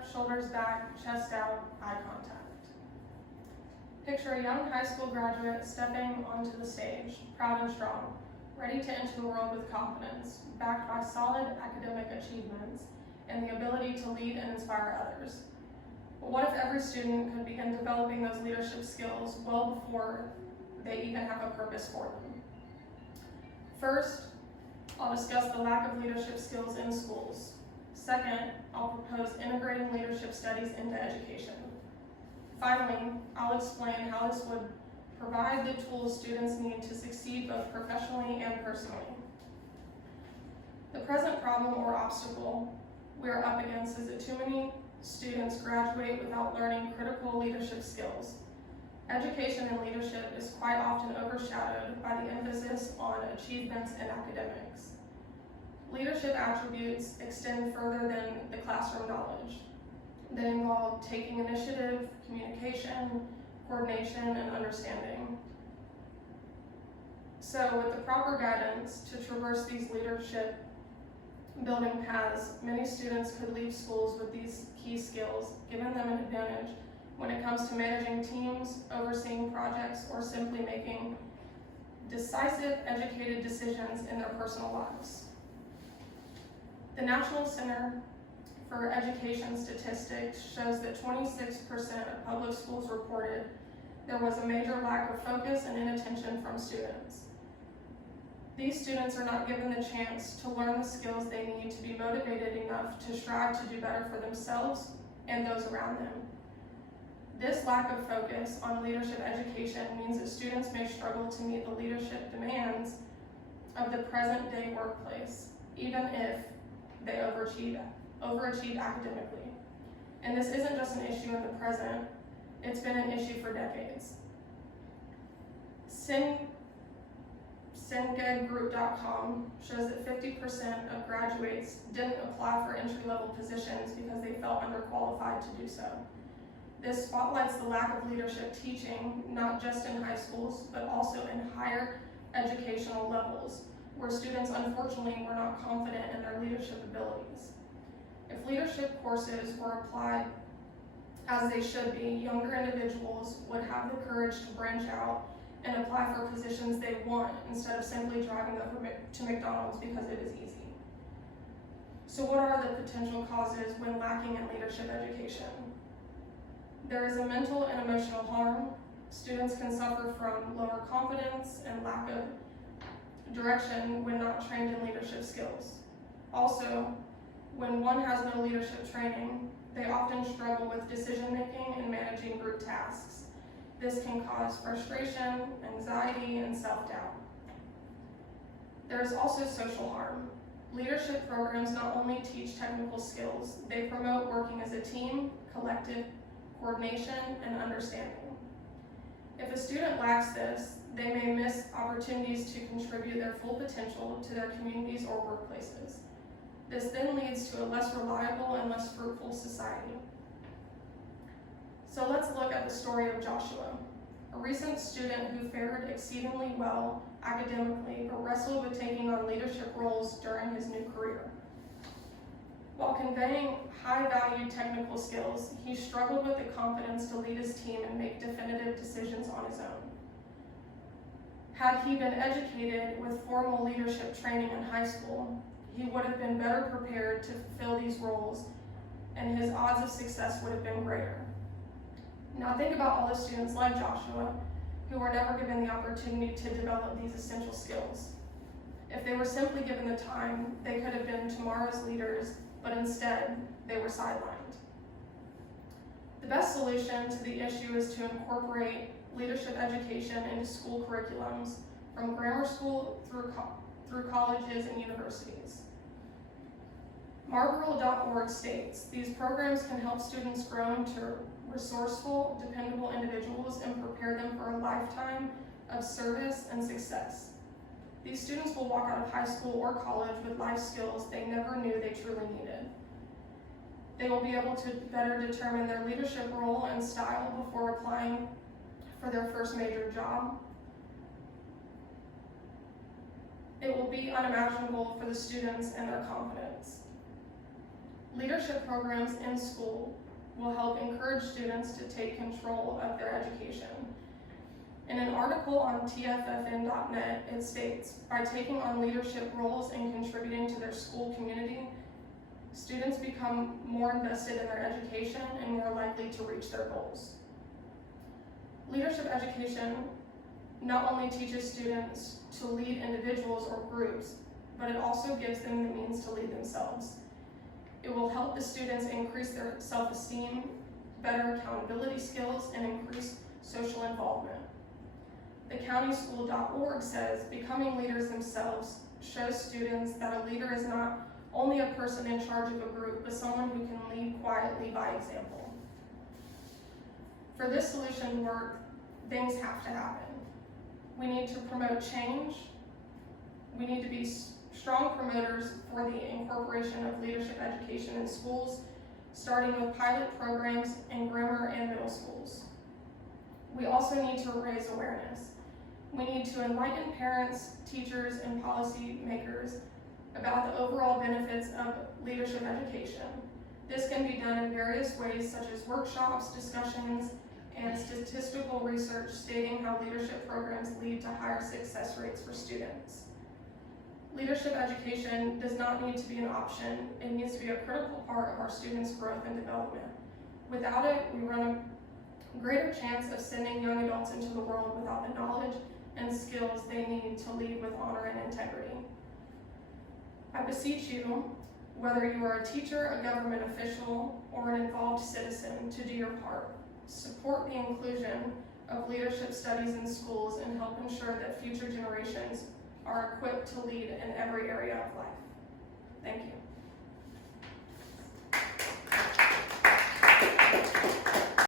up, shoulders back, chest out, eye contact. Picture a young high school graduate stepping onto the stage, proud and strong, ready to enter the world with confidence, backed by solid academic achievements and the ability to lead and inspire others. But what if every student could begin developing those leadership skills well before they even have a purpose for them? First, I'll discuss the lack of leadership skills in schools. Second, I'll propose integrating leadership studies into education. Finally, I'll explain how this would provide the tools students need to succeed both professionally and personally. The present problem or obstacle we are up against is that too many students graduate without learning critical leadership skills. Education and leadership is quite often overshadowed by the emphasis on achievements in academics. Leadership attributes extend further than the classroom knowledge. They involve taking initiative, communication, coordination, and understanding. So with the proper guidance to traverse these leadership building paths, many students could leave schools with these key skills, giving them an advantage when it comes to managing teams, overseeing projects, or simply making decisive, educated decisions in their personal lives. The National Center for Education Statistics shows that 26% of public schools reported there was a major lack of focus and inattention from students. These students are not given the chance to learn the skills they need to be motivated enough to strive to do better for themselves and those around them. This lack of focus on leadership education means that students may struggle to meet the leadership demands of the present day workplace, even if they overachieve academically. And this isn't just an issue in the present, it's been an issue for decades. SINGEGroup.com shows that 50% of graduates didn't apply for entry-level positions because they felt underqualified to do so. This spotlights the lack of leadership teaching, not just in high schools, but also in higher educational levels, where students unfortunately were not confident in their leadership abilities. If leadership courses were applied as they should be, younger individuals would have the courage to branch out and apply for positions they want instead of simply driving over to McDonald's because it is easy. So what are the potential causes when lacking in leadership education? There is a mental and emotional harm. Students can suffer from lower confidence and lack of direction when not trained in leadership skills. Also, when one has no leadership training, they often struggle with decision-making and managing group tasks. This can cause frustration, anxiety, and self-doubt. There is also social harm. Leadership programs not only teach technical skills, they promote working as a team, collective coordination, and understanding. If a student lacks this, they may miss opportunities to contribute their full potential to their communities or workplaces. This then leads to a less reliable and less fruitful society. So let's look at the story of Joshua, a recent student who fared exceedingly well academically, but wrestled with taking on leadership roles during his new career. While conveying high-valued technical skills, he struggled with the confidence to lead his team and make definitive decisions on his own. Had he been educated with formal leadership training in high school, he would have been better prepared to fulfill these roles, and his odds of success would have been greater. Now think about all the students like Joshua who were never given the opportunity to develop these essential skills. If they were simply given the time, they could have been tomorrow's leaders, but instead, they were sidelined. The best solution to the issue is to incorporate leadership education into school curriculums, from grammar school through colleges and universities. Marlboro.org states, these programs can help students grow into resourceful, dependable individuals and prepare them for a lifetime of service and success. These students will walk out of high school or college with life skills they never knew they truly needed. They will be able to better determine their leadership role and style before applying for their first major job. It will be unimaginable for the students and their confidence. Leadership programs in school will help encourage students to take control of their education. In an article on tffn.net, it states, by taking on leadership roles and contributing to their school community, students become more invested in their education and more likely to reach their goals. Leadership education not only teaches students to lead individuals or groups, but it also gives them the means to lead themselves. It will help the students increase their self-esteem, better accountability skills, and increase social involvement. TheCountySchool.org says, becoming leaders themselves shows students that a leader is not only a person in charge of a group, but someone who can lead quietly by example. For this solution to work, things have to happen. We need to promote change. We need to be strong promoters for the incorporation of leadership education in schools, starting with pilot programs in grammar and middle schools. We also need to raise awareness. We need to enlighten parents, teachers, and policymakers about the overall benefits of leadership education. This can be done in various ways, such as workshops, discussions, and statistical research stating how leadership programs lead to higher success rates for students. Leadership education does not need to be an option. It needs to be a critical part of our students' growth and development. Without it, we run a greater chance of sending young adults into the world without the knowledge and skills they need to lead with honor and integrity. I beseech you, whether you are a teacher, a government official, or an involved citizen, to do your part. Support the inclusion of leadership studies in schools and help ensure that future generations are equipped to lead in every area of life. Thank you.